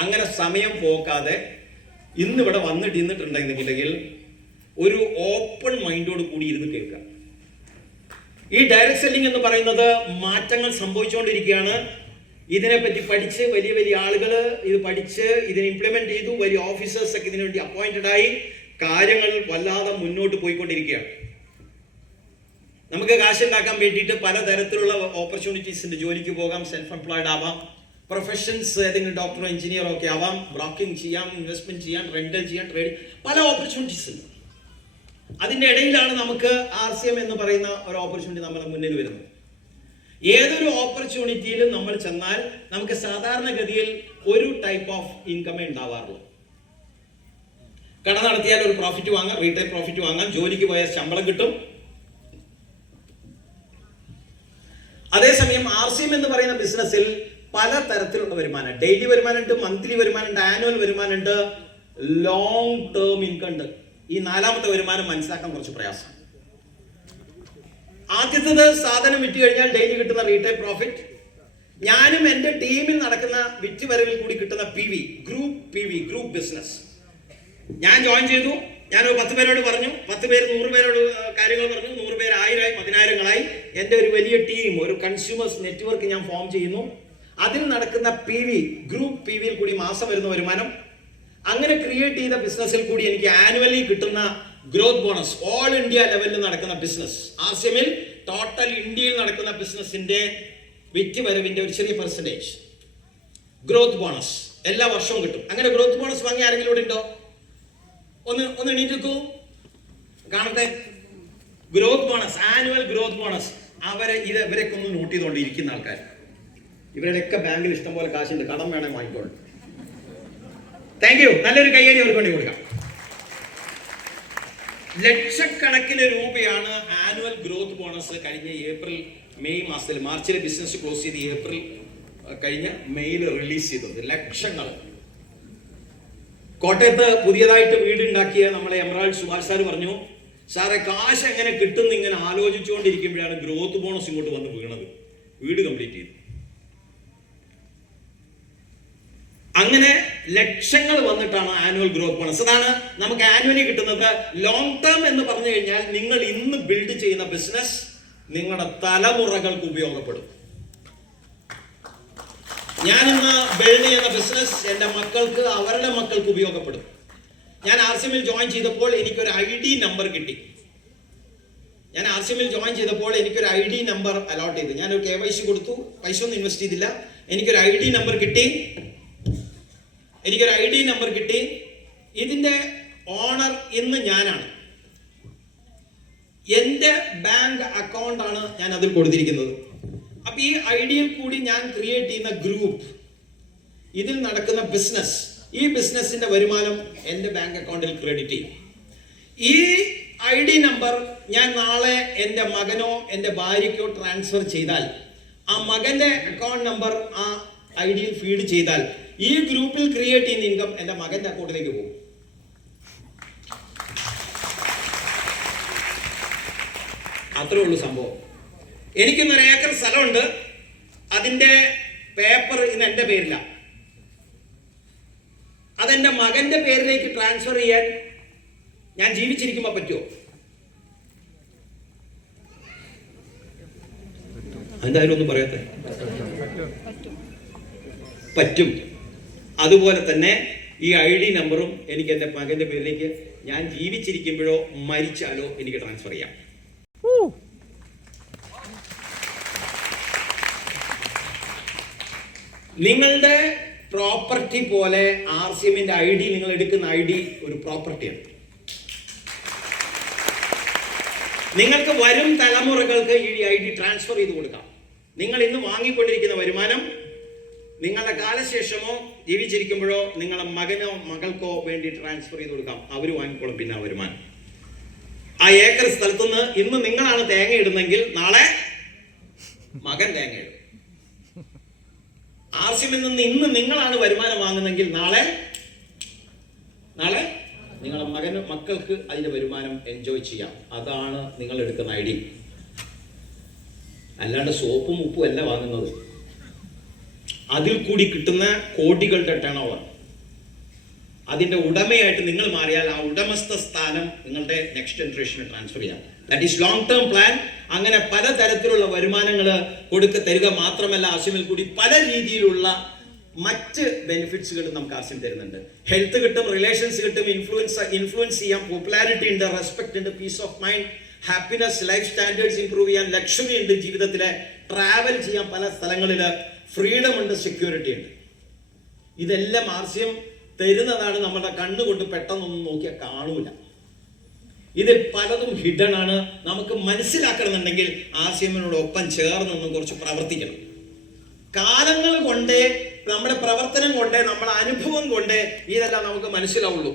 അങ്ങനെ സമയം പോക്കാതെ ഇന്നിവിടെ വന്നിട്ടുണ്ടെങ്കിൽ ഒരു ഓപ്പൺ മൈൻഡോട് കൂടി ഇരുന്ന് കേൾക്കുക. ഈ ഡയറക്ട് സെല്ലിംഗ് എന്ന് പറയുന്നത് മാറ്റങ്ങൾ സംഭവിച്ചുകൊണ്ടിരിക്കുകയാണ്. ഇതിനെപ്പറ്റി പഠിച്ച് വലിയ വലിയ ആളുകൾ ഇത് പഠിച്ച് ഇതിനെ ഇംപ്ലിമെന്റ് ചെയ്തു. വലിയ ഓഫീസേഴ്സ് ഒക്കെ ഇതിനു വേണ്ടി അപ്പോയിന്റഡ് ആയി. കാര്യങ്ങൾ വല്ലാതെ മുന്നോട്ട് പോയിക്കൊണ്ടിരിക്കുകയാണ്. നമുക്ക് കാശുണ്ടാക്കാൻ വേണ്ടിയിട്ട് പലതരത്തിലുള്ള ഓപ്പർച്യൂണിറ്റീസ് ഉണ്ട്. ജോലിക്ക് പോകാം, സെൽഫ് എംപ്ലോയിഡ് ആവാം, പ്രൊഫഷൻസ് ഏതെങ്കിലും ഡോക്ടറോ എഞ്ചിനീയറോ ഒക്കെ ആവാം, ബ്രോക്കിംഗ് ചെയ്യാം, ഇൻവെസ്റ്റ്മെന്റ് ചെയ്യാം, റെന്റൽ ചെയ്യാം, ട്രേഡിംഗ്, പല ഓപ്പർച്യൂണിറ്റീസ് ഉണ്ട്. അതിൻ്റെ ഇടയിലാണ് നമുക്ക് RCM എന്ന് പറയുന്ന ഒരു ഓപ്പർച്യൂണിറ്റി നമ്മുടെ മുന്നിൽ വരുന്നത്. ഏതൊരു ഓപ്പർച്യൂണിറ്റിയിലും നമ്മൾ ചെന്നാൽ നമുക്ക് സാധാരണഗതിയിൽ ഒരു ടൈപ്പ് ഓഫ് ഇൻകമേ ഉണ്ടാവാറുള്ളൂ. കട നടത്തിയാൽ ഒരു പ്രോഫിറ്റ് വാങ്ങാം, റീറ്റെയിൽ പ്രോഫിറ്റ് വാങ്ങാം, ജോലിക്ക് പോയാൽ ശമ്പളം കിട്ടും. അതേസമയം RCM എന്ന് പറയുന്ന ബിസിനസ്സിൽ പല തരത്തിലുള്ള വരുമാനം, ഡെയിലി വരുമാനമുണ്ട്, മന്ത്ലി വരുമാനമുണ്ട്, ആനുവൽ വരുമാനമുണ്ട്, ലോങ് ടേം ഇൻകം ഉണ്ട്. ഈ നാലാമത്തെ വരുമാനം മനസ്സിലാക്കാൻ കുറച്ച് പ്രയാസം. ആദ്യത്തേത് സാധനം വിറ്റ് കഴിഞ്ഞാൽ ഡെയിലി കിട്ടുന്ന റീറ്റെയിൽ പ്രോഫിറ്റ്. ഞാനും എൻ്റെ ടീമിൽ നടക്കുന്ന വിറ്റ് വരവിൽ കൂടി കിട്ടുന്ന ഗ്രൂപ്പ് ബിസിനസ്. ഞാൻ ജോയിൻ ചെയ്തു. ഞാൻ 10 പേരോട് പറഞ്ഞു, 10 പേര് 100 പേരോട് കാര്യങ്ങൾ പറഞ്ഞു, 100 പേര് 1000 10,000ങ്ങളായി. എൻ്റെ ഒരു വലിയ ടീം, ഒരു കൺസ്യൂമേഴ്സ് നെറ്റ്വർക്ക് ഞാൻ ഫോം ചെയ്യുന്നു. അതിൽ നടക്കുന്ന ഗ്രൂപ്പ് PVയിൽ കൂടി മാസം വരുന്ന വരുമാനം. അങ്ങനെ ക്രിയേറ്റ് ചെയ്ത ബിസിനസ്സിൽ കൂടി എനിക്ക് ആനുവലി കിട്ടുന്ന ഗ്രോത്ത് ബോണസ്, ഓൾ ഇന്ത്യ ലെവലിൽ നടക്കുന്ന ബിസിനസ്. RCMൽ ടോട്ടൽ ഇന്ത്യയിൽ നടക്കുന്ന ബിസിനസിന്റെ വിറ്റ് വരവിന്റെ ഒരു ചെറിയ പെർസെന്റേജ് ഗ്രോത്ത് ബോണസ് എല്ലാ വർഷവും കിട്ടും. അങ്ങനെ ഗ്രോത്ത് ബോണസ് വാങ്ങിയ ആരെങ്കിലും ഇവിടെ ഉണ്ടോ? ഒന്ന് എണീറ്റു കാണട്ടെ. Growth bonus, annual growth bonus. ഇവരൊക്കെ ഒന്ന് നോട്ട് ചെയ്തുകൊണ്ടിരിക്കുന്ന ആൾക്കാർ. ഇവരുടെയൊക്കെ ബാങ്കിൽ ഇഷ്ടംപോലെ കാശുണ്ട്, കടം വേണേ വാങ്ങിക്കോളൂ. Thank you. നല്ലൊരു കയ്യടി അവർക്ക് വേണ്ടി കൊടുക്കാം. ലക്ഷക്കണക്കിന് രൂപയാണ് ആനുവൽ ഗ്രോത്ത് ബോണസ്. കഴിഞ്ഞ മെയ് മാസത്തിൽ, മാർച്ചിലെ ബിസിനസ് ക്ലോസ് ചെയ്ത് ഏപ്രിൽ കഴിഞ്ഞ മെയ്യിൽ റിലീസ് ചെയ്തത്. ലക്ഷങ്ങൾ. കോട്ടയത്ത് പുതിയതായിട്ട് വീടുണ്ടാക്കിയ നമ്മളെ എമറാൾഡ് സുഭാഷ് സാർ പറഞ്ഞു, സാറെ കാശ് എങ്ങനെ കിട്ടുന്ന ഇങ്ങനെ ആലോചിച്ചുകൊണ്ടിരിക്കുമ്പോഴാണ് ഗ്രോത്ത് ബോണസ് ഇങ്ങോട്ട് വന്ന് വീണത്. വീട് കംപ്ലീറ്റ് ചെയ്തു. അങ്ങനെ ലക്ഷങ്ങൾ വന്നിട്ടാണ് ആനുവൽ ഗ്രോത്ത് ബോണസ്. അതാണ് നമുക്ക് ആനുവലി കിട്ടുന്നത്. ലോങ് ടേം എന്ന് പറഞ്ഞു കഴിഞ്ഞാൽ നിങ്ങൾ ഇന്ന് ബിൽഡ് ചെയ്യുന്ന ബിസിനസ് നിങ്ങളുടെ തലമുറകൾക്ക് ഉപയോഗപ്പെടും. ഞാനിന്ന് ബിൽഡ് ചെയ്യുന്ന ബിസിനസ് എൻ്റെ മക്കൾക്ക്, അവരുടെ മക്കൾക്ക് ഉപയോഗപ്പെടും. ഞാൻ RCMൽ ജോയിൻ ചെയ്തപ്പോൾ എനിക്കൊരു ID നമ്പർ കിട്ടി. എനിക്കൊരു ID നമ്പർ അലോട്ട് ചെയ്തു. ഞാനൊരു KYC കൊടുത്തു, പൈസ ഒന്നും ഇൻവെസ്റ്റ് ചെയ്തില്ല. എനിക്കൊരു ID നമ്പർ കിട്ടി. ഇതിന്റെ ഓണർ ഇന്ന് ഞാനാണ്. എൻ്റെ ബാങ്ക് അക്കൗണ്ട് ആണ് ഞാൻ അതിൽ കൊടുത്തിരിക്കുന്നത്. അപ്പൊ ഈ ഐഡിയിൽ കൂടി ഞാൻ ക്രിയേറ്റ് ചെയ്യുന്ന ഗ്രൂപ്പ്, ഇതിൽ നടക്കുന്ന ബിസിനസ്, ഈ ബിസിനസിന്റെ വരുമാനം എൻ്റെ ബാങ്ക് അക്കൗണ്ടിൽ ക്രെഡിറ്റ് ചെയ്യും. ഈ ID നമ്പർ ഞാൻ നാളെ എൻ്റെ മകനോ എൻ്റെ ഭാര്യയ്ക്കോ ട്രാൻസ്ഫർ ചെയ്താൽ, ആ മകന്റെ അക്കൗണ്ട് നമ്പർ ആ ഐഡിയിൽ ഫീഡ് ചെയ്താൽ, ഈ ഗ്രൂപ്പിൽ ക്രിയേറ്റ് ചെയ്യുന്ന ഇൻകം എൻ്റെ മകന്റെ അക്കൗണ്ടിലേക്ക് പോകും. അത്രേ ഉള്ളൂ സംഭവം. എനിക്കിന്നൊരു ഏക്കർ സ്ഥലമുണ്ട്. അതിന്റെ പേപ്പർ ഇന്ന് എൻ്റെ പേരില്ല. അതെന്റെ മകന്റെ പേരിലേക്ക് ട്രാൻസ്ഫർ ചെയ്യാൻ ഞാൻ ജീവിച്ചിരിക്കുമ്പോൾ പറ്റുമോ? എന്തായാലും ഒന്നും പറയാത്തെ. പറ്റും. അതുപോലെ തന്നെ ഈ ID നമ്പറും എനിക്ക് എൻ്റെ മകന്റെ പേരിലേക്ക് ഞാൻ ജീവിച്ചിരിക്കുമ്പോഴോ മരിച്ചാലോ എനിക്ക് ട്രാൻസ്ഫർ ചെയ്യാം. നിങ്ങളുടെ പ്രോപ്പർട്ടി പോലെ RCMന്റെ ID, നിങ്ങൾ എടുക്കുന്ന ID ഒരു പ്രോപ്പർട്ടിയാണ്. നിങ്ങൾക്ക് വരും തലമുറകൾക്ക് ഈ ID ട്രാൻസ്ഫർ ചെയ്ത് കൊടുക്കാം. നിങ്ങൾ ഇന്ന് വാങ്ങിക്കൊണ്ടിരിക്കുന്ന വരുമാനം നിങ്ങളുടെ കാലശേഷമോ ജീവിച്ചിരിക്കുമ്പോഴോ നിങ്ങളുടെ മകനോ മകൾക്കോ വേണ്ടി ട്രാൻസ്ഫർ ചെയ്ത് കൊടുക്കാം. അവർ വാങ്ങിക്കോളും പിന്നെ ആ വരുമാനം. ആ ഏക്കർ സ്ഥലത്തുനിന്ന് ഇന്ന് നിങ്ങളാണ് തേങ്ങ ഇടുന്നെങ്കിൽ നാളെ മകൻ തേങ്ങ ഇടും. RCMൽ നിന്ന് ഇന്ന് നിങ്ങളാണ് വരുമാനം വാങ്ങുന്നെങ്കിൽ നാളെ നിങ്ങളുടെ മക്കൾക്ക് അതിന്റെ വരുമാനം എൻജോയ് ചെയ്യാം. അതാണ് നിങ്ങൾ എടുക്കുന്ന ID. അല്ലാണ്ട് സോപ്പും ഉപ്പും അല്ല വാങ്ങുന്നത്. അതിൽ കൂടി കിട്ടുന്ന കോടികളുടെ ടേൺ ഓവർ, അതിന്റെ ഉടമയായിട്ട് നിങ്ങൾ മാറിയാൽ ആ ഉടമസ്ഥ സ്ഥാനം നിങ്ങളുടെ നെക്സ്റ്റ് ജനറേഷന് ട്രാൻസ്ഫർ ചെയ്യാം. That is long term plan. അങ്ങനെ പലതരത്തിലുള്ള വരുമാനങ്ങൾ തരിക മാത്രമല്ല, ആസിമിൽ കൂടി പല രീതിയിലുള്ള മറ്റ് ബെനിഫിറ്റ്സുകൾ നമുക്ക് ആസിം തരുന്നുണ്ട്. ഹെൽത്ത് കിട്ടും, റിലേഷൻസ് കിട്ടും, ഇൻഫ്ലുവൻസ് ചെയ്യാം, പോപ്പുലാരിറ്റി ഉണ്ട്, റെസ്പെക്ട് ഉണ്ട്, peace of mind, happiness, life standards improve ചെയ്യാൻ, ലക്ഷറി ഉണ്ട് ജീവിതത്തിലെ, ട്രാവൽ ചെയ്യാൻ പല സ്ഥലങ്ങളിൽ, ഫ്രീഡം ഉണ്ട്, സെക്യൂരിറ്റി ഉണ്ട്. ഇതെല്ലാം ആസിം തരുന്നതാണ്. നമ്മുടെ കണ്ണുകൊണ്ട് പെട്ടെന്നൊന്നും നോക്കിയാൽ കാണൂല. ഇതിൽ പലതും ഹിഡൻ ആണ്. നമുക്ക് മനസ്സിലാക്കണമെന്നുണ്ടെങ്കിൽ ആസിമിനോടൊപ്പം ചേർന്നൊന്നും കുറച്ച് പ്രവർത്തിക്കണം. കാലങ്ങൾ കൊണ്ടേ, നമ്മുടെ പ്രവർത്തനം കൊണ്ടേ, നമ്മുടെ അനുഭവം കൊണ്ടേ ഇതെല്ലാം നമുക്ക് മനസ്സിലാവുള്ളൂ.